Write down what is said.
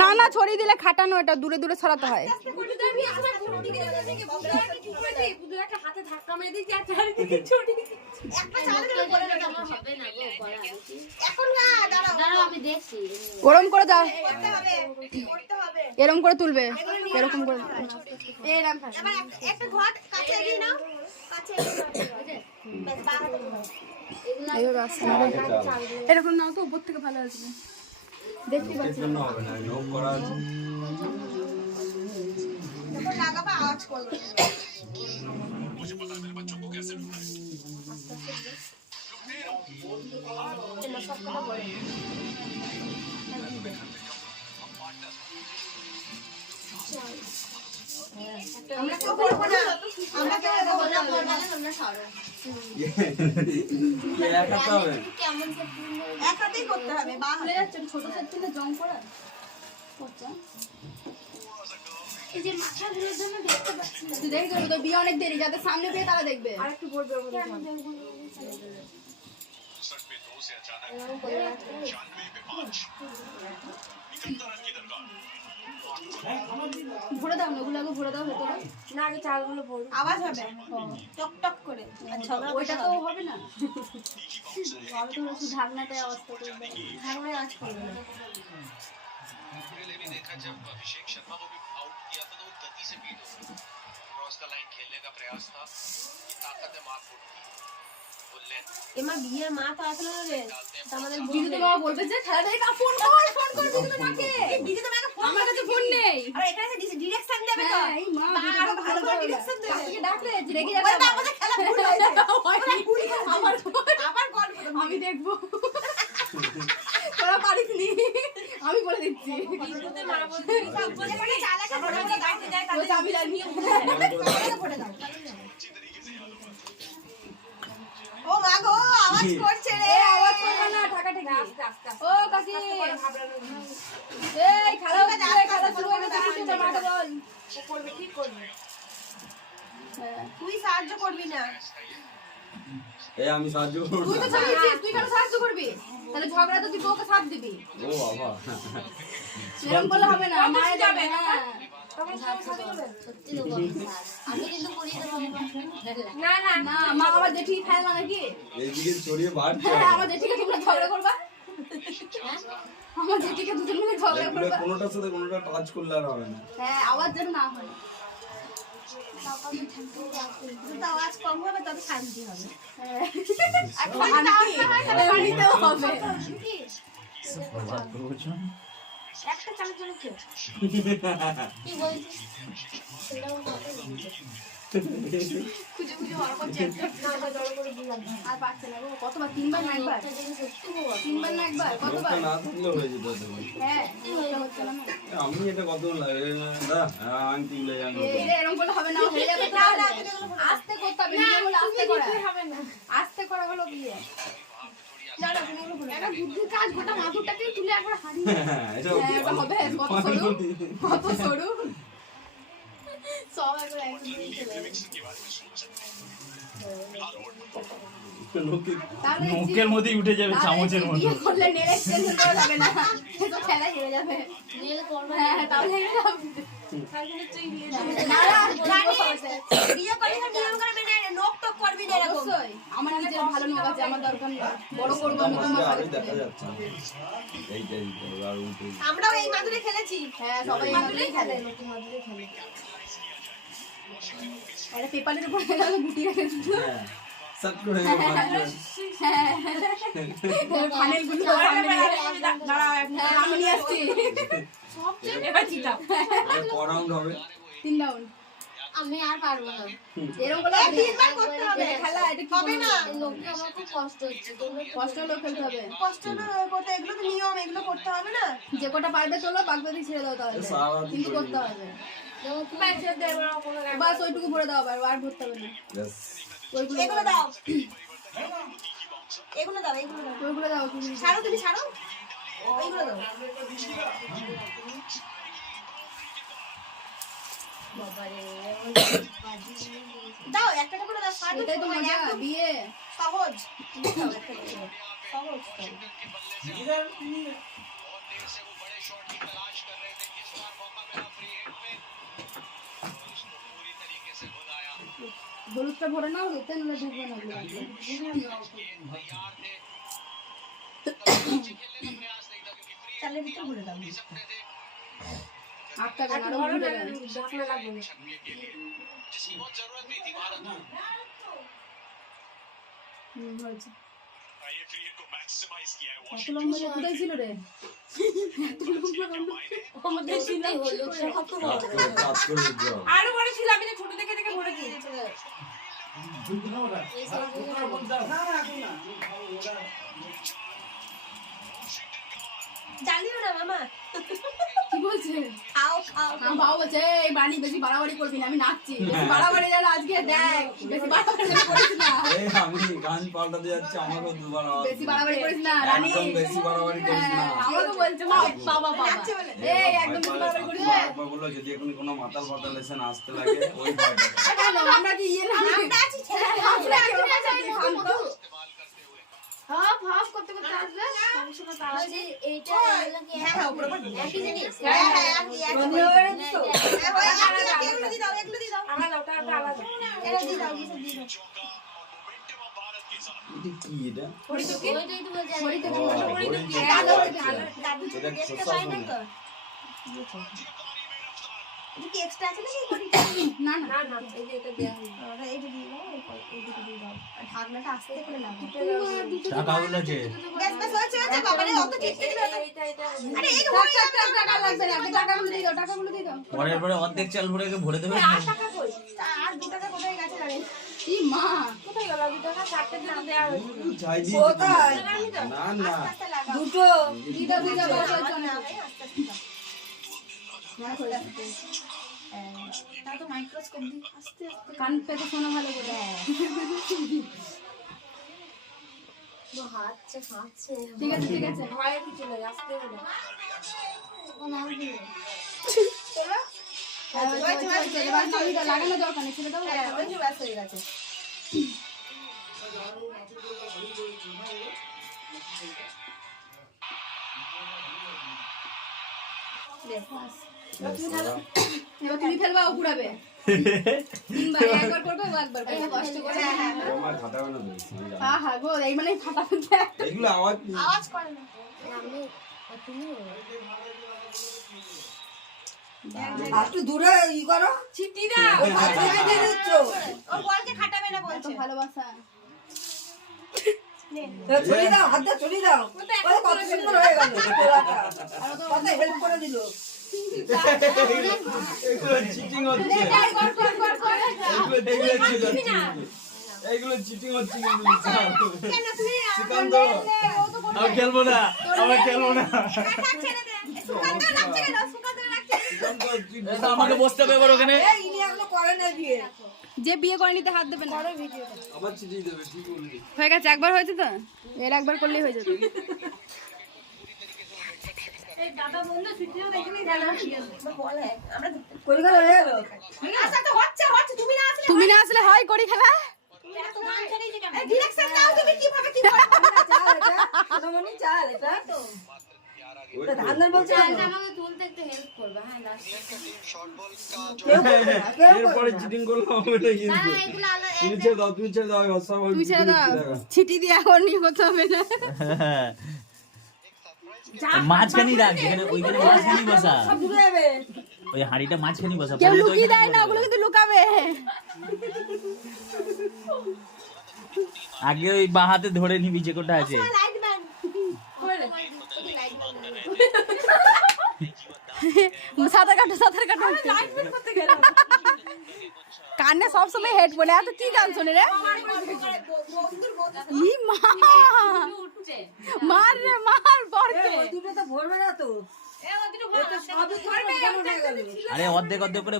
না না ছড়িয়ে দিলে খাটানো, এটা দূরে দূরে ছড়াতে হয়। ওরম করে দাও, এরম করে তুলবে, এরকম করে এরকম নাও তো উপর থেকে ভালো আসবে। দেখতে পাচ্ছি বিয়ে অনেক দেরি, যাদের সামনে বিয়ে তারা দেখবে। আর একটু ভরে দাও না, ওগুলো ভরে দাও ভেতরে না, আগে চালগুলো ভরো, আওয়াজ হবে টক টক করে। আচ্ছা ওইটা তো হবে না, আমি তো শুধু ঢাকনাটায় আওয়াজ করবে, ঢাকনায় আওয়াজ করবে না। देखा जब अभिषेक शर्मा को भी आउट किया था तो वो गति से बीट हो गया, क्रॉस का लाइन खेलने का प्रयास था, ये ताकत है मां फुट की। এমা বিয়ের মা তো আসলো রে, আমাদের দিদি তো বাবা বলবে যে খেলা দেখে ফোন কর দিদি তো মাকে, দিদি তো মাকে ফোন, আমার কাছে ফোন নেই, আর এখানে ডিরেকশন দেবে তো, এই মা আরো ভালো করে ডিরেকশন দেবে, তাকে ডাকলে রেগে যাবে, ওই বাবা খেলা ভুল হয়েছে, আবার কল করো, আমি দেখবো তোরা পারিস নি, আমি বলে দিচ্ছি বিশুতে মা বলতে সব বলে মানে চালাকে ফটো গাইতে যায়, তাহলে আমি জানি ফটো দাও। ও মা গো আওয়াজ করছে রে, আওয়াজ করবে না, ঢাকা ঢাকা আস্তে আস্তে। ও কাকি এই খেলা শুরু হয়ে গেছে, কিছু মাকে বল ও করবে, ঠিক করবে, তুই সাহায্য করবি না, এই আমি সাহায্য করব, তুই তো চাইছিস, তুই কেন সাহায্য করবি, তাহলে ঝগড়া তো তুই ওকে সাথ দিবি। ও বাবা এরকম বলে হবে না, মায়ে যাবে না, আমি কিন্তু করিয়ে দেব না, না না মা আমার জেঠি খায় না নাকি, এইদিকে ছড়িয়ে বাড়ছে, আমার জেঠিকে তোমরা ঝগড়া করবা, আমার জেঠিকে দুজন মিলে ঝগড়া করবা, কোনোটার সাথে কোনোটা টাচ করলে আর হবে না, হ্যাঁ আওয়াজ যেন না হয়, আওয়াজ কম হবে তবে শান্তি হবে, শান্তিতেও হবে। একটা চালের জন্য কি বলছিস, খুঁজে খুঁজে বার করছে, আর পাচ্ছে না গো, কতবার, তিনবার না একবার, তিনবার না একবার, কতবার না থাকলে হয়ে যেত, হ্যাঁ হচ্ছে না, আমি এটা কত লাগে দাদা, আন্টি বলে জানো এরকম বলে হবে না, হয়ে যাবে তো, আস্তে করতে হবে, আস্তে করা হবে না, আস্তে করা হলো বিয়ে, না না তুমি বলো এটা বুদ্ধির কাজ, গোটা মাথুরটাকে তুলে একবার হারিয়ে এটা হবে, কত সরু সব একবার মুখের মধ্যেই উঠে যাবে চামচের মতো, বিয়ে করলে নেল এক্সটেনশন করা যাবে না, তো খেলা হেরে যাবে, নেল করবে হ্যাঁ তাহলে হেরে যাবে, বিয়ে করলে নিয়ম করে মেনে নক টক করবি না, অবশ্যই আমার নিজের ভালো নক আছে, আমার দরকার নেই, বড় করব আমি তোমার ভালো দেখা যাচ্ছে, এইটাই আর উঠে, আমরাও এই মাদুরে খেলেছি, হ্যাঁ সবাই মাদুরে খেলে, নতুন মাদুরে খেলে, এটা পেপারের উপর গেল গুটি রেখে দিল, হ্যাঁ সব করে ফানেল গুলো সামনে দাঁড়াও, আমি নিয়ে আসছি সব এবার চিটা, ক রাউন্ড হবে, 3 রাউন্ড, আমি আর পারবো না, এরকম বলে তিনবার করতে হবে, খেলা এটা কি হবে না, লোকে আমার খুব কষ্ট হচ্ছে, কষ্ট হলো খেলতে হবে, কষ্ট না করতে, এগুলো তো নিয়ম, এগুলো করতে হবে না, যে কোটা পারবে তোলো, বাগদাদি ছেড়ে দাও, তাহলে কিন্তু করতে হবে, বাস ওইটুকু ভরে দাও, আর ভরতে হবে না, এগুলো দাও, এগুলো দাও, ওইগুলো দাও, ছাড়ো তুমি ছাড়ো, ওইগুলো দাও, দাও একটা করে দাও, এটাই তো মজা বিয়ে, সহজ সহজ देर से वो बड़े शॉट की तलाश कर रहे थे, इस बार मौका मिला फ्री हिट में और उसको पूरी तरीके से भुलाया। হলুদটা ভরে নাও তো তেল ঢুকবে না तैयार थे, कभी नीचे खेलने का प्रयास नहीं था क्योंकि फ्री हिट थी, आउट हो नहीं सकते थे। আটটা কেন আরো ভরে দেবেন छक्के के लिए जिसकी बहुत जरूरत भी थी भारत को। হয়েছে ये फ्री हिट को मैक्सिमाइज किया है কত লম্বা যে কোথায় ছিল রে আমাদের সিলাই হলো কত বড় কাজ করে দিতে হবে। আরো বড় ছিল আমি তো ছোট দেখে দেখে ভরে দিয়েছি জানিও না মামা কি বলছে খাও খাও আমার বাবা বলছে এই বানি বেশি বাড়াবাড়ি করবি না আমি নাচছি বেশি বাড়াবাড়ি যেন আজকে দেখ বেশি বাড়াবাড়ি যেন করিস না এই আমি গান পাল্টাতে যাচ্ছি, আমাকেও দুবার আওয়াজ বেশি বাড়াবাড়ি করিস না রানী একদম বেশি বাড়াবাড়ি করিস না। আমাকে বলছে মা বাবা বাবা এই একদম বেশি বাড়াবাড়ি করিস না বাবা বললো যদি এখন কোনো মাতাল ফাতাল এসে নাচতে লাগে ওই ভয়টা। কেন আমরা কি ইয়ে না আমরা আছি আমরা কি শান্ত হাফ হাফ করতে করতে আসবে সমস্যা তো আসবে এইটা হলো কি হ্যাঁ হ্যাঁ পুরো একই জিনিস হ্যাঁ, হ্যাঁ হ্যাঁ বন্ধু করে দিছো এগুলো দিয়ে দাও এগুলো দিয়ে দাও আলাদা ওটা আলাদা এটা দিয়ে দাও কিছু দিয়ে দাও এটা কি এটা? ওইটাই তো বলছি বড়ি তো ও, বড়ি তো দাদু এটা টেস্টটা খোসা পাই না শুনে। তো এটা কি এক্সট্রা আছে নাকি বড়ি না না না না এই যে এটা দেয়া হলো ওটা এইটা দিয়ে দাও এইটা দিয়ে দাও আর ঢাকনাটা আস্তে করে লাগাও টাকাগুলো যে বেশ বেশ হচ্ছে বাবারে অত চিটকে দিবে না এটা আরে এই টাকা লাগবে না আপনি টাকাগুলো দিয়ে দাও টাকাগুলো দিয়ে দাও পরের পরে অর্ধেক চাল ভরে ভরে দেবে টাকা কই আর 2 টাকা কোথায় গেছে জানেন কি মা কোথায় গেল 2 টাকা 4টা দিন দেয়া হয়েছে চাই দিই কোথায়? না না আস্তে লাগাও দুটো দিয়ে দাও দিয়ে দাও বস বস না ভাই আস্তে আস্তে তা তো মাইক্রোস্কোপ দিয়ে আস্তে আস্তে কান পেতে শোনা ভালো করে ও হাতছে হাতছে ঠিক আছে ঠিক আছে ভয়ে কিছু নেই আসতে হলো ও নাও দিয়ে এবার চাবিটা লাগানো দরকার নেই ছেড়ে দাও হ্যাঁ ওই যে ব্যাস হয়ে গেছে এবার তুমি ফেলবা ও ঘুরাবে তিনবার একবার করবে ও একবার করবে কষ্ট করে আমার খাটাবে না তো। আহা গো এই মানে ফাটা এগুলো আওয়াজ আওয়াজ করে না আমি তুমি একটু দূরে ই করো চিঠি দাও ওই হাতে দিয়ে দিচ্ছ ও বলকে খাটাবে না বলছে ভালোবাসা ছড়ি দাও হাতে ছড়ি দাও ওই কত সুন্দর হয়ে গেল পোলাটা কত হেল্প করে দিল এগুলো চিটিং হচ্ছে, কর কর কর কর এগুলো দেখলে এগুলো চিটিং হচ্ছে কিন্তু কেন তুমি শ্রীকান্ত আমি খেলবো না আমার খেলবো না কাটা ছেড়ে দে সুকান্ত রাখছে না সুকান্ত রাখছে শ্রীকান্ত তুই এই তো আমাকে বসতে হবে এবার ওখানে এই ইনি এখনো করে না বিয়ে যে বিয়ে করে নিতে হাত দেবেন না আমার চিঠি দেবে ঠিক বললি। হয়ে গেছে একবার হয়েছে তো এর একবার করলেই হয়ে যাবে এই দাদা বন্ধু ছুটিও দেখিনি গেল বলে আমরা কই গেল হয়ে গেল আচ্ছা তো হচ্ছে হচ্ছে তুমি না আসলে তুমি না আসলে হয় করি খেলা তুমি এত গান ছেড়েই যে কেন ডিরেকশন দাও তুমি কিভাবে কি করবে চাল এটা সোনামণি চাল এটা তো এটা ধান্দার বলছে আমাকে তুলতে একটু হেল্প করবে হ্যাঁ লাস্ট शॉर्ट बॉल का जो কেউ করবে না, কেউ করবে এরপরে না। চিটিং করলে হবে না কিন্তু এগুলো আলাদা তুমি ছেড়ে দাও তুমি ছেড়ে দাও সব তুই ছেড়ে দাও ছিটি দিয়ে এখন নিয়ে করতে হবে না মাঝখানি রাখ যেখানে ওইখানে মাঝখানি বসা সব দূরে যাবে ওই হাঁড়িটা মাঝখানি বসা কেউ পরে তো লুকিয়ে ওইখানে দেয় না ওগুলো কিন্তু লুকাবে আগে ওই বাঁ হাতে ধরে নিবি যে কোনটা আছে লাইট ম্যান সাঁতার কাটো কানে সব সময় হেড বলে এত কি গান শোনে রে ই মা মার রে মার বরকে দুটো তো ভরবে না তো এ ও দুটো এ তো সবই ধরবে কেমন হয়ে গেল আরে অর্ধেক অর্ধেক করে